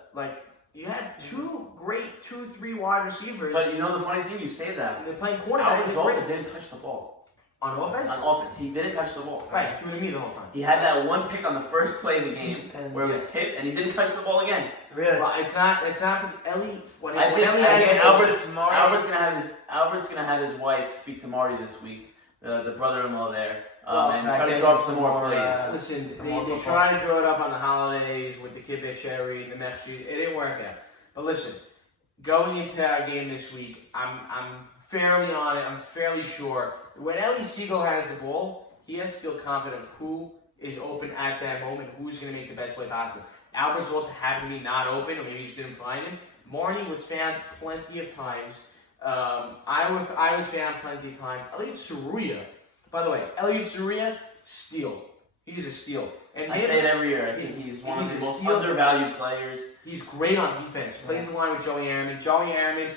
You have 2 great 2-3 wide receivers. But you know the funny thing, you say that. They're playing Albert quarterback. Zolta didn't touch the ball. On offense? On offense, he didn't touch the ball. Right, threw to me the whole time. He had that one pick on the first play of the game And- where it was tipped, and he didn't touch the ball again. Really? Well, it's not Ellie. When I think Ellie against has Albert's gonna have his wife speak to Marty this week, the brother-in-law there, Well, and I try to think draw up it's some more more, plays. Listen, Some more they football. tried to draw it up on the holidays with the kibbeh cherry, the meshri. It didn't work out. But listen, going into our game this week, I'm fairly on it. I'm fairly sure when Ellie Siegel has the ball, he has to feel confident of who is open at that moment, who's going to make the best play possible. Albert Zolta happened to be not open, or maybe he just didn't find him. Marty was found plenty of times. I was found plenty of times. Elliot Saruya, by the way, steal. He's a steal. And I say it every year. I think he's one of he's the a most steal. undervalued players. He's great on defense. Plays the line with Joey Harriman. Joey Harriman,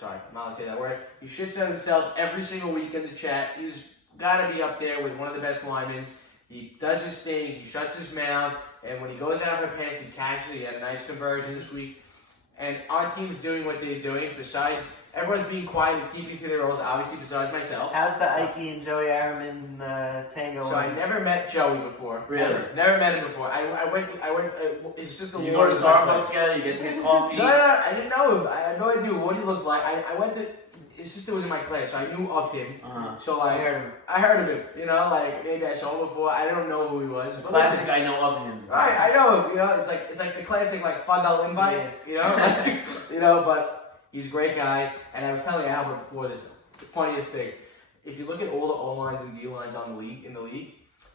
sorry, I'm not going to say that word. He shits at himself every single week in the chat. He's got to be up there with one of the best linemen. He does his thing. He shuts his mouth. And when he goes out for a pass, he catches it. He had a nice conversion this week. And our team's doing what they're doing. Besides, everyone's being quiet and keeping to their roles, obviously, besides myself. How's the Ikey and Joey Harriman tango? So I never met Joey before. Really? Never met him before. I went. His sister. You go to Starbucks together, you get to get coffee. No, I didn't know him. I had no idea what he looked like. I went to. His sister was in my class, so I knew of him. Uh-huh. So I heard him. I heard of him. Maybe I saw him before. I don't know who he was. But Classic, listen, I know of him. right, I know him. It's like the classic Fondal invite. But he's a great guy. And I was telling Albert before this, the funniest thing. If you look at all the O lines and D lines in the league,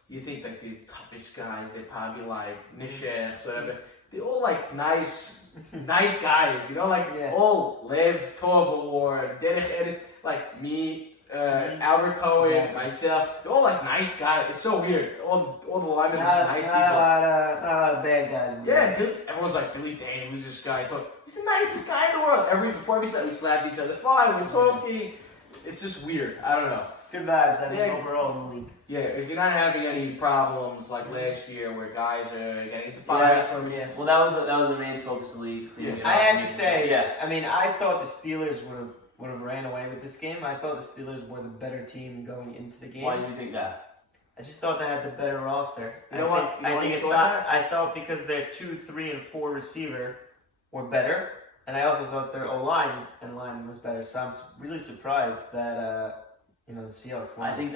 you think these toughest guys. They're probably like Nishev, whatever. They're all nice guys. All Lev Tov Award, Derek Edit, me, Albert Cohen, Exactly. myself. They're all nice guys. It's so weird. All the linemen are Not, nice not people. a lot of bad guys. In Yeah, there. everyone's like, Billy Dane, who's this guy? He's the nicest guy in the world. Before we slapped each other. Fine, we're talking. It's just weird. I don't know. Good vibes. I think Yeah. overall in the league. Yeah, if you're not having any problems like last year where guys are getting into fights from Well, that was the main focus of the league. I had to say, yeah. I mean, I thought the Steelers would have ran away with this game. I thought the Steelers were the better team going into the game. Why do you think that? I just thought they had the better roster. You know what? You know what you thought that? I thought because their 2, 3, and 4 receiver were better, and I also thought their O-line and line was better. So I'm really surprised that the Seahawks won. I think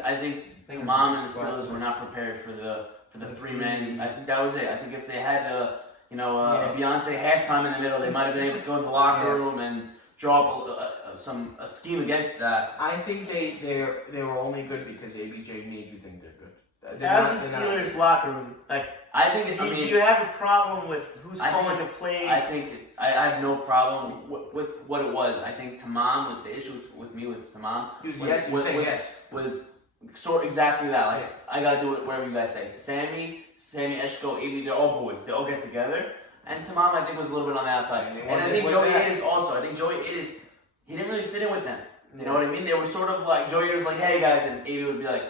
Tamam and the Steelers were not prepared for the 3 men. I think that was it. I think if they had a Beyonce halftime in the middle, they might have been able to go in the locker room and draw up a scheme against that. I think they were only good because ABJ made you think they're good. How's the Steelers locker room? Like, I think do you have a problem with who's calling the play? I think I have no problem with what it was. I think Tamam, the issue with Tamam was sort of exactly that. Like, I gotta do it wherever you guys say. Sammy, Eshko, AB, they're all boys. They all get together. And Tamam, I think, was a little bit on the outside. And I think Joey Aidis also. I think Joey Aidis, he didn't really fit in with them. You know what I mean? They were sort of like, Joey Aidis was like, hey guys, and AB would be like,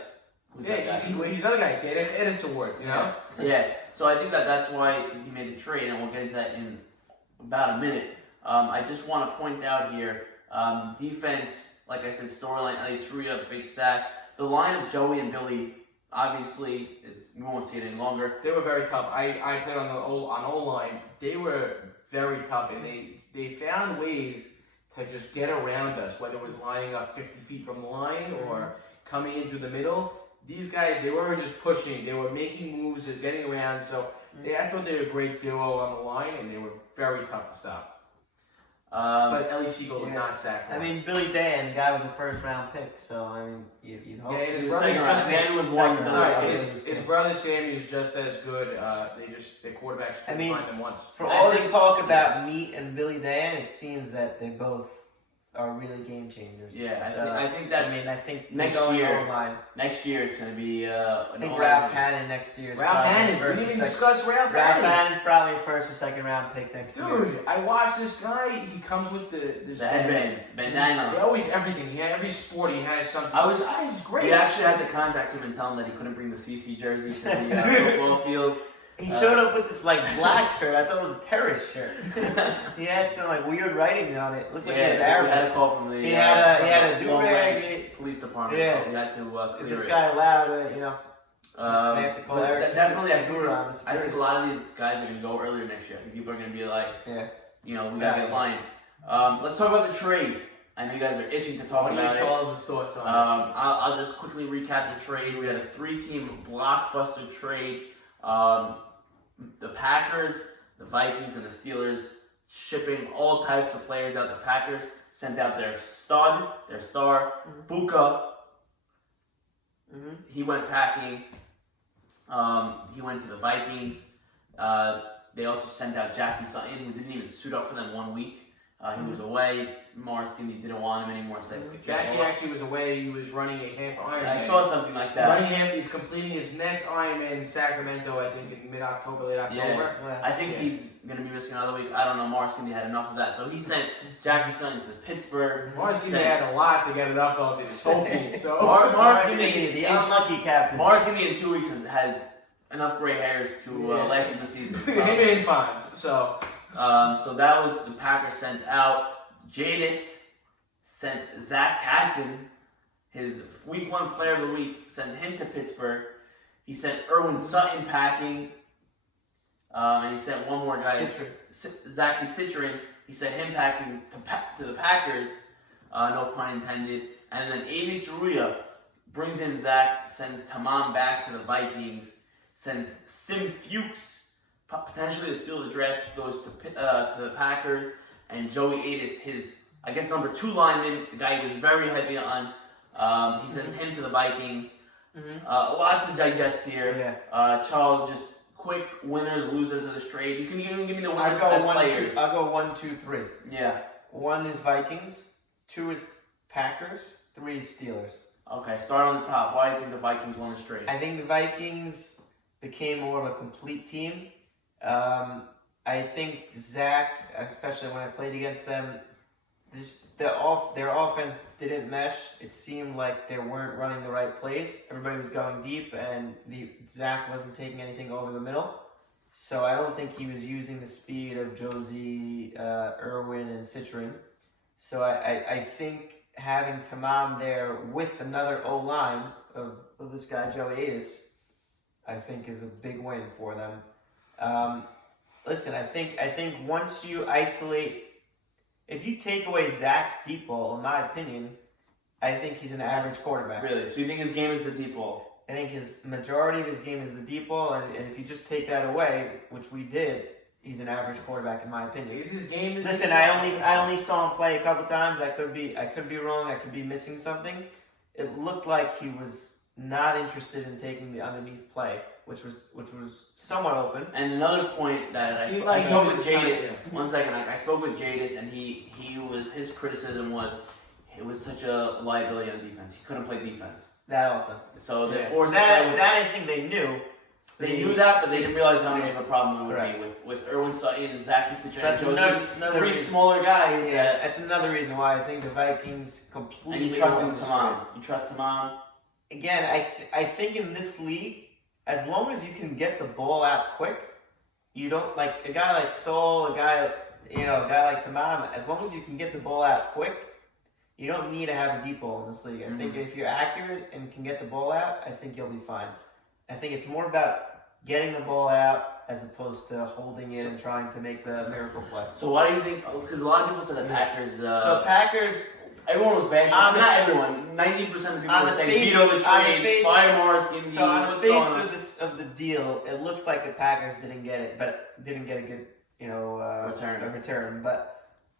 who's that guy? He's another guy. It's a word, you know? Yeah. So I think that's why he made the trade, and we'll get into that in about a minute. I just want to point out here, defense, like I said, storyline, at least Rhea, big sack. The line of Joey and Billy, obviously, we won't see it any longer. They were very tough. I played on O-line. They were very tough, and they found ways to just get around us, whether it was lining up 50 feet from the line or coming in through the middle. These guys, they weren't just pushing. They were making moves and getting around. So I thought they were a great duo on the line, and they were very tough to stop. But Ellie Siegel was not sacked. I mean, Billy Dan, the guy was a first-round pick, so I mean, you know. Yeah, his brother Sammy was just as good. Their quarterbacks couldn't find them once. For all the talk about Meat and Billy Dan, it seems that they both are really game changers. Yeah, so, I think that. I think next year it's going to be. I think Ralph Hannon next year. Ralph Hannon. We didn't even discuss Ralph Hannon. Ralph Hannon's probably a first or second round pick next year. Dude, I watched this guy. He comes with this headband, bandana. Always everything. He had every sport. He has something. He's great. We actually had to contact him and tell him that he couldn't bring the CC jersey to the football fields. He showed up with this black shirt. I thought it was a terrorist shirt. He had some weird writing on it. Looked like it was Arabic. We had a call from the. He had a do-rag. Police department. Yeah. We had to clear Is this guy allowed? They have to call Eric. Definitely, I think a lot of these guys are going to go earlier next year. I think people are going to be like, we got to get lying. Let's talk about the trade. I know you guys are itching to talk about it. Charles' thoughts on it. I'll just quickly recap the trade. We had a 3-team blockbuster trade. The Packers, the Vikings, and the Steelers shipping all types of players out. The Packers sent out their star, Buka. He went packing. He went to the Vikings. They also sent out Jackie Sutton, who didn't even suit up for them 1 week. He was away. Marskin didn't want him anymore. So Jackie actually was away. He was running a half Ironman. I saw something like that. He's completing his next Ironman in Sacramento, I think, in mid-October, late October. Yeah. I think he's going to be missing another week. I don't know. Marskin had enough of that. So he sent Jackie Sutton to Pittsburgh. Marskin had a lot to get enough of his whole team. So Marskin, the unlucky captain. Marskin in 2 weeks has enough gray hairs to last in the season. He made fines. So that was the Packers sent out. Jadis sent Zach Hassan, his week 1 player of the week, sent him to Pittsburgh. He sent Erwin Sutton packing. And he sent one more guy, Zachy Citrin. He sent him packing to the Packers. No pun intended. And then Avi Saruya brings in Zach, sends Tamam back to the Vikings, sends Sim Fuchs, potentially to steal the draft, goes to the Packers, and Joey Aidis, his, I guess, number 2 lineman, the guy he was very heavy on, he sends him to the Vikings. A lot to digest here. Charles, just quick winners, losers of this trade. You can even give me the winners as players. I'll go 1, 2, 3. Yeah. 1 is Vikings, 2 is Packers, 3 is Steelers. Okay, start on the top. Why do you think the Vikings won this trade? I think the Vikings became more of a complete team. I think Zach, especially when I played against them, their offense didn't mesh. It seemed like they weren't running the right plays. Everybody was going deep, and Zach wasn't taking anything over the middle. So I don't think he was using the speed of Josie, Irwin, and Citrin. So I think having Tamam there with another O-line of this guy, Joey Atis, I think is a big win for them. Listen, I think once you isolate, if you take away Zach's deep ball, in my opinion, I think he's an average quarterback. Really? So you think his game is the deep ball? I think his majority of his game is the deep ball, and if you just take that away, which we did, he's an average quarterback in my opinion. Is his game? Listen, I only saw him play a couple times. I could be wrong. I could be missing something. It looked like he was not interested in taking the underneath play, which was somewhat open. And another point that I spoke with Jadis. One second, I spoke with Jadis, and his criticism was it was such a liability on defense. He couldn't play defense. That also. So they Yeah. forced that I think they knew. They knew that, but they didn't realize how much of a problem it would be with Erwin Sutton and Zach situation. Another Three reason. smaller guys. Yeah, that's another reason why I think the Vikings completely. And you trust him, overstrayed. Tamam. You trust Tamam. Again, I think in this league, as long as you can get the ball out quick, you don't like a guy like Sol, a guy like Tamam. As long as you can get the ball out quick, you don't need to have a deep ball in this league. I think if you're accurate and can get the ball out, I think you'll be fine. I think it's more about getting the ball out as opposed to holding it and trying to make the miracle play. So why do you think? Because a lot of people said the Packers. So Packers. Everyone was bashing. Not everyone. 90% of people were saying veto the trade, fire Morris, give So on the face of the deal, it looks like the Packers didn't get it, but didn't get a good return. But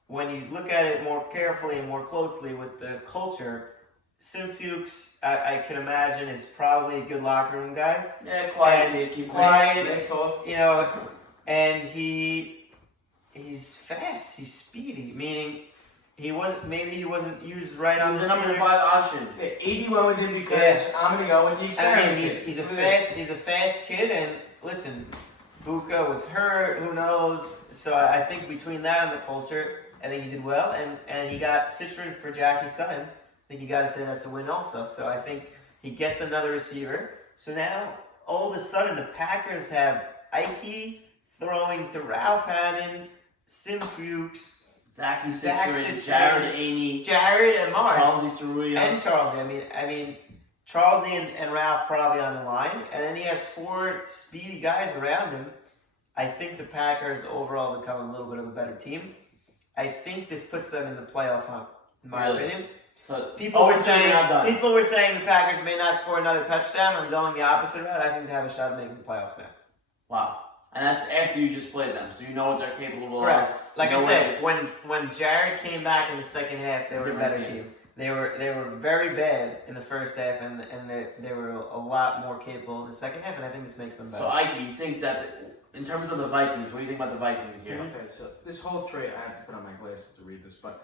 when you look at it more carefully and more closely with the culture, Sim Fuchs, I can imagine, is probably a good locker room guy. Yeah, quiet. Quiet, and he's fast. He's speedy, meaning he wasn't used right on the He's the number Steelers. 5 option. Yeah, 80 went with him because I'm gonna go with the experiment. I mean, he's a fast kid, and listen, Buka was hurt. Who knows? So I think between that and the culture, I think he did well, and he got Citron for Jackie Sutton. I think you got to say that's a win also. So I think he gets another receiver. So now, all of a sudden, the Packers have Ikey throwing to Ralph Hannon, Sim Fuchs, Zachy Citron, Jared Jared and Mars. Charlie Saruya. And Charlesy. I mean, Charlesy and Ralph probably on the line. And then he has 4 speedy guys around him. I think the Packers overall become a little bit of a better team. I think this puts them in the playoff hunt, in my opinion. So People were saying the Packers may not score another touchdown. I'm going the opposite route. I think they have a shot at making the playoffs now. Wow. And that's after you just played them, so you know what they're capable of. Correct. Like I said, when Jared came back in the second half, they were a better team. They were very bad in the first half, and they were a lot more capable in the second half, and I think this makes them better. So, Ikey, you think that, in terms of the Vikings, what do you think about the Vikings here? Okay, so this whole trade, I have to put on my glasses to read this, but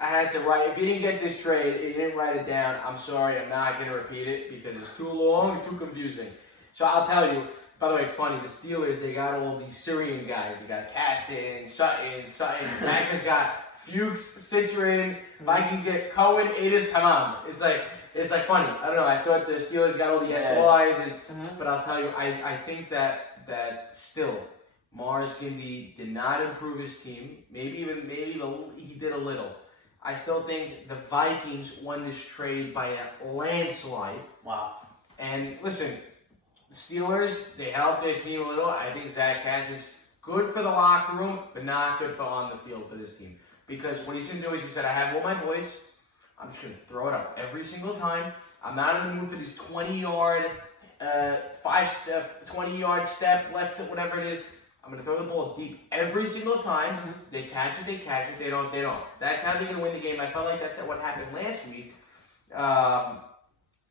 I had to write, if you didn't get this trade, you didn't write it down, I'm sorry, I'm not going to repeat it because it's too long and too confusing. So I'll tell you, by the way, it's funny, the Steelers, they got all these Syrian guys. They got Casson, Sutton. Packers got Fuchs, Citron. If I can get Cohen, Atis, Tamam. It's like funny. I don't know, I thought the Steelers got all the SYs, but I'll tell you, I think that still, Mars Gindy did not improve his team. Maybe he did a little. I still think the Vikings won this trade by a landslide. Wow. And listen, the Steelers, they helped their team a little. I think Zach Cass's good for the locker room, but not good for on the field for this team. Because what he's going to do is he said, I have all my boys. I'm just going to throw it up every single time. I'm not in the mood for these 20-yard, 20-yard step, left, whatever it is. I'm going to throw the ball deep every single time. They catch it, they don't. That's how they're going to win the game. I felt like that's what happened last week.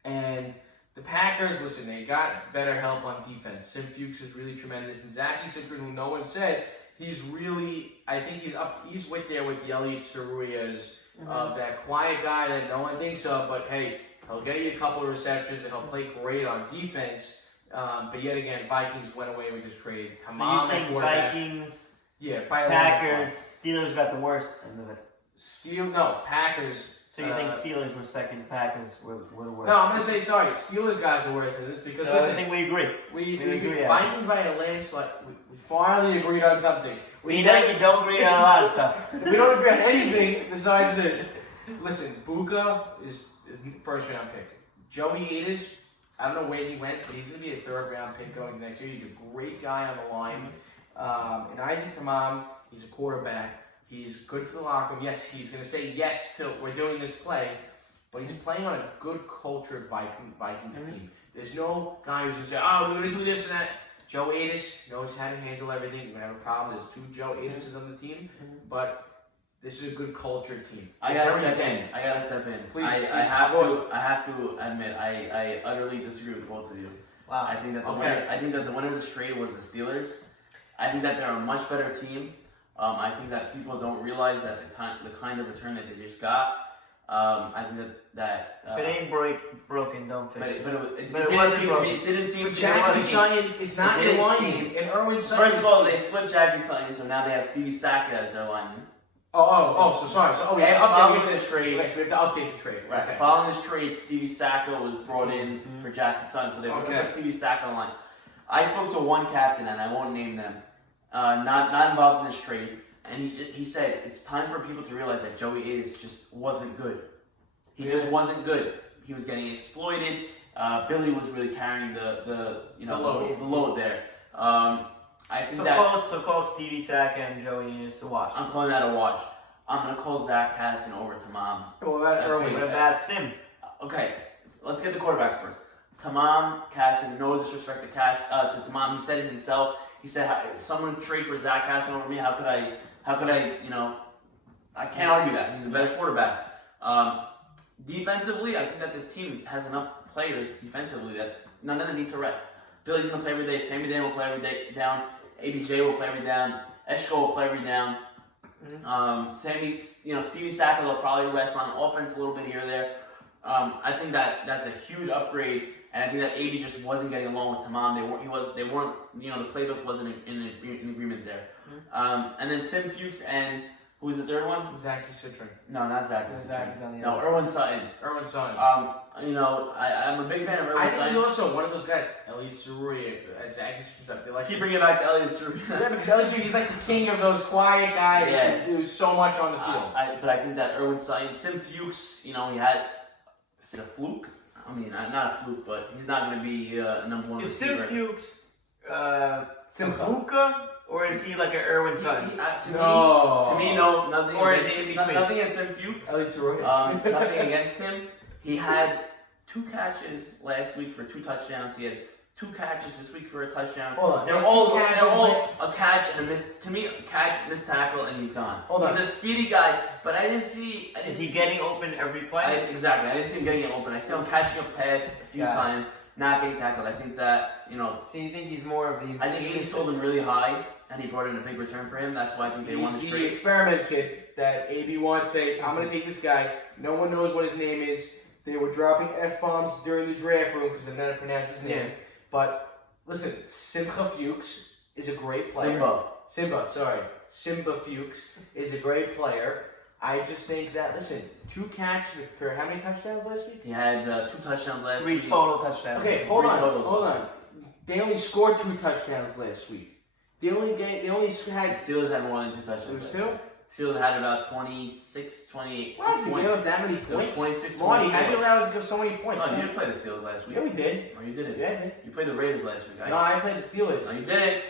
And the Packers, listen, they got better help on defense. Sim Fuchs is really tremendous. And Zachy Citron, who no one said, he's really, I think he's with there with the Elliott Saruyas, that quiet guy that no one thinks of, but hey, he'll get you a couple of receptions and he'll play great on defense. But yet again, Vikings went away with this trade. So you think Vikings, Packers, Steelers got the worst end of it? Packers. So you think Steelers were second, Packers were the worst? No, I'm going to say sorry. Steelers got the worst of this because so I think we agree. We agree. Vikings by a landslide. We finally agreed on something. We don't agree on a lot of stuff. We don't agree on anything besides this. Listen, Buka is first round pick. Joey Adas, I don't know where he went, but he's going to be a third round pick going next year. He's a great guy on the line. And Isaac Tamam, he's a quarterback. He's good for the locker room. Yes, he's going to say yes to we're doing this play, but he's playing on a good cultured Vikings team. There's no guy who's going to say, oh, we're going to do this and that. Joe Adis knows how to handle everything. You're going to have a problem. There's 2 Joe Adises on the team, but this is a good cultured team. I gotta step in. Please, I have to admit, I utterly disagree with both of you. Wow. I think that the winner of this trade was the Steelers. I think that they're a much better team. I think that people don't realize that the kind of return that they just got. I think that if it ain't broken, don't fix it. But it didn't seem. But Jackie Sutton is not your lineman, and Erwin Sutton. First of all, they flipped Jackie Sutton, so now they have Stevie Sackett as their lineman. So sorry. So we have to update this trade. Okay, so we have to update the trade. Right. Okay. Following this trade, Stevie Sackett was brought in for Jackie Sutton, so they were going to put Stevie Sackett on the line. I spoke to one captain, and I won't name them, not involved in this trade, and he said it's time for people to realize that Joey Adas just wasn't good. He just wasn't good. He was getting exploited. Billy was really carrying the load there. I think call Stevie Sackett and Joey Adas a wash. I'm calling that a wash. I'm gonna call Zach Caddison over Tamam. What about Sim? Okay, let's get the quarterbacks first. Tamam, Caddison, no disrespect to Tamam. He said it himself. He said, "Someone trade for Zach Caddison over me. How could I? I can't argue that. He's a better quarterback." Defensively, I think that this team has enough players defensively that none of them need to rest. Billy's going to play every day. Sammy Dan will play every day down. ABJ will play every down. Eshko will play every down. Stevie Sackett will probably rest on offense a little bit here or there. I think that's a huge upgrade, and I think that AB just wasn't getting along with Tamam. They weren't. The playbook wasn't in agreement there. And then Sim Fuchs and who was the third one? Zachy Citron. No, not Zachy Citron. No, Erwin Sutton. I'm a big fan of Erwin Sutton. I think he's also one of those guys, Elliot Saruya, Zachy Citron. They keep bringing it back to Elliot Saruya. Yeah, because Elliot Saruya, he's like the king of those quiet guys who do so much on the field. But I think that Erwin Sutton, Sim Fuchs, he had, is it a fluke? I mean, not a fluke, but he's not going to be number one receiver. Is Sim Fuchs Simbuka? Or is he like an Erwin Sutton? To me, no, nothing. Or is he in between? Nothing against Sim Fuchs. Nothing against him. He had 2 catches last week for 2 touchdowns. He had 2 catches this week for a touchdown. They're all a catch and a miss. To me, a catch, missed tackle, and he's gone. He's a speedy guy, but I didn't see. Is he getting open every play? Exactly. I didn't see him getting it open. I saw him catching a pass a few times, not getting tackled. I think that So you think he's more of the? I think he sold him really high. And he brought in a big return for him. That's why I think they won the trade. He's the experiment kid that AB wanted to say, I'm going to take this guy. No one knows what his name is. They were dropping F-bombs during the draft room because I never pronounced his name. But listen, Simcha Fuchs is a great player. Simba Fuchs is a great player. I just think that, listen, 2 catches for how many touchdowns last week? He had 2 touchdowns last week. 3 total touchdowns. Okay, hold on. They only scored 2 touchdowns last week. The Steelers had more than 2 touchdowns. It was 2? Steelers had about 26, 28. Why did you give up that many points? 26, Marty, how do you allow us to give so many points? No, you didn't play the Steelers last week. Yeah, we did. No, you didn't. Yeah, I did. You played the Raiders last week. No, I played the Steelers. No, you didn't.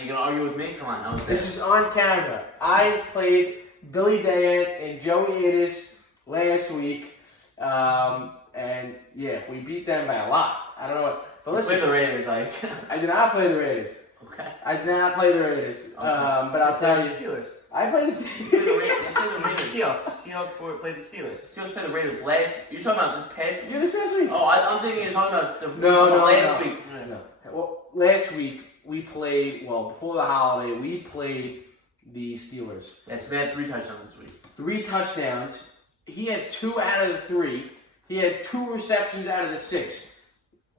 You can argue with me? Come on. This is on camera. I played Billy Dayan and Joey Adas last week. And yeah, we beat them by a lot. I don't know what. But listen, you played the Raiders, I did not play the Raiders. Okay. I did not play the Raiders. But I'll tell you. Steelers. I played the Steelers. The Seahawks played the Steelers. The Steelers played the Raiders last. You're talking about this past week? Yeah, this past week. Oh, I'm thinking you're talking about the last week. No. Well, last week we played. Well, before the holiday, we played the Steelers. Yeah, so they had 3 touchdowns this week. 3 touchdowns. He had 2 out of the 3. He had 2 receptions out of the 6.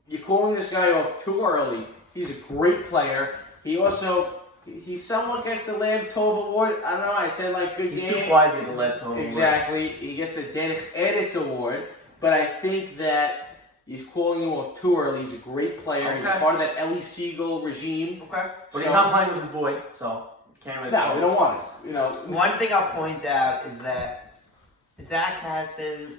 You're calling this guy off too early. He's a great player. He somewhat gets the Lev Tov Award. I don't know. I said good He's game. too quiet to get the Lev Tov Award. Exactly. He gets the DFL Award. But I think that he's calling him off too early. He's a great player. Okay. He's part of that Ellie Siegel regime. Okay. But he's not playing with his boy, so can't really. No, we don't want it. One thing I'll point out is that Zach Hassan,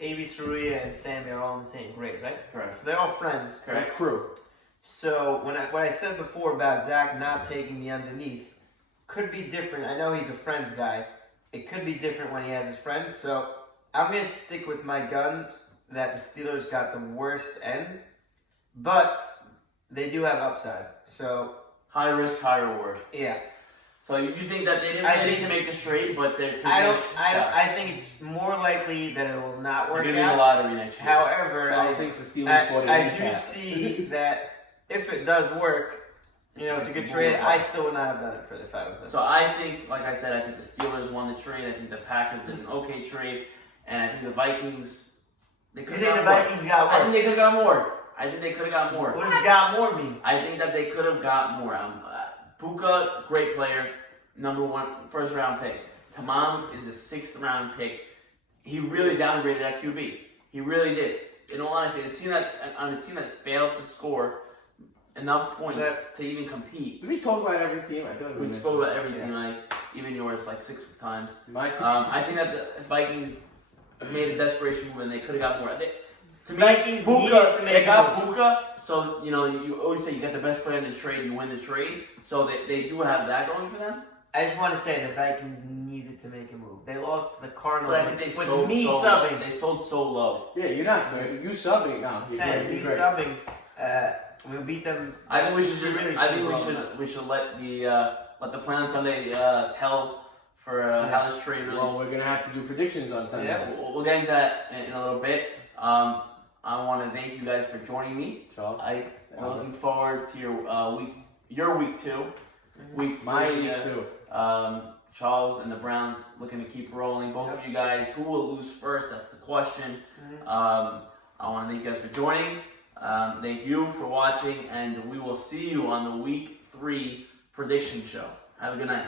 A.B. Saruya, and Sammy are all in the same grade, right? Correct. So they're all friends. That crew. So what I said before about Zach not taking the underneath could be different. I know he's a friends guy. It could be different when he has his friends. So I'm going to stick with my guns that the Steelers got the worst end, but they do have upside. So High risk, high reward. yeah. So you think that they didn't need to make this trade, but they're taking I think it's more likely that it will not work They're gonna be in the out. lottery next year. However, Charles thinks the Steelers bought it I in do cap. see that if it does work, it's a good trade. I still would not have done it for if I was them. So I think, like I said, I think the Steelers won the trade. I think the Packers did an okay trade, and I think the Vikings. They You could think have the got more. Vikings got I think worse? they could have got more. I think they could have got more. What does got more mean? I think that they could have got more. Puka, great player, number 1 first round pick. Tamam is a 6th round pick. He really downgraded at QB. He really did. In all honesty, a team that failed to score enough points to even compete. Did we talk about every team? I feel like We spoke about every team, like even yours, like 6 times. My team. I think that the Vikings made a desperation move and they could have got more. To me, Vikings needed Puka, to make they got a move. Puka, so you always say you get the best player in the trade, you win the trade. So they do have that going for them. I just want to say the Vikings needed to make a move. They lost to the Cardinals But I think they with sold me so subbing. They sold so low. Yeah, you're not good. You subbing now. You're Okay, great. me You're great. subbing. We beat them. I think we should just. really I think should've we should let the plan on Sunday tell for how this trade really. Well, we're gonna have to do predictions on Sunday. Yeah. We'll get into that in a little bit. I want to thank you guys for joining me. Charles. I'm looking forward to your week 2. Week My 3, week 2. Charles and the Browns looking to keep rolling. Both of you guys, who will lose first? That's the question. I want to thank you guys for joining. Thank you for watching, and we will see you on the week 3 prediction show. Have a good night.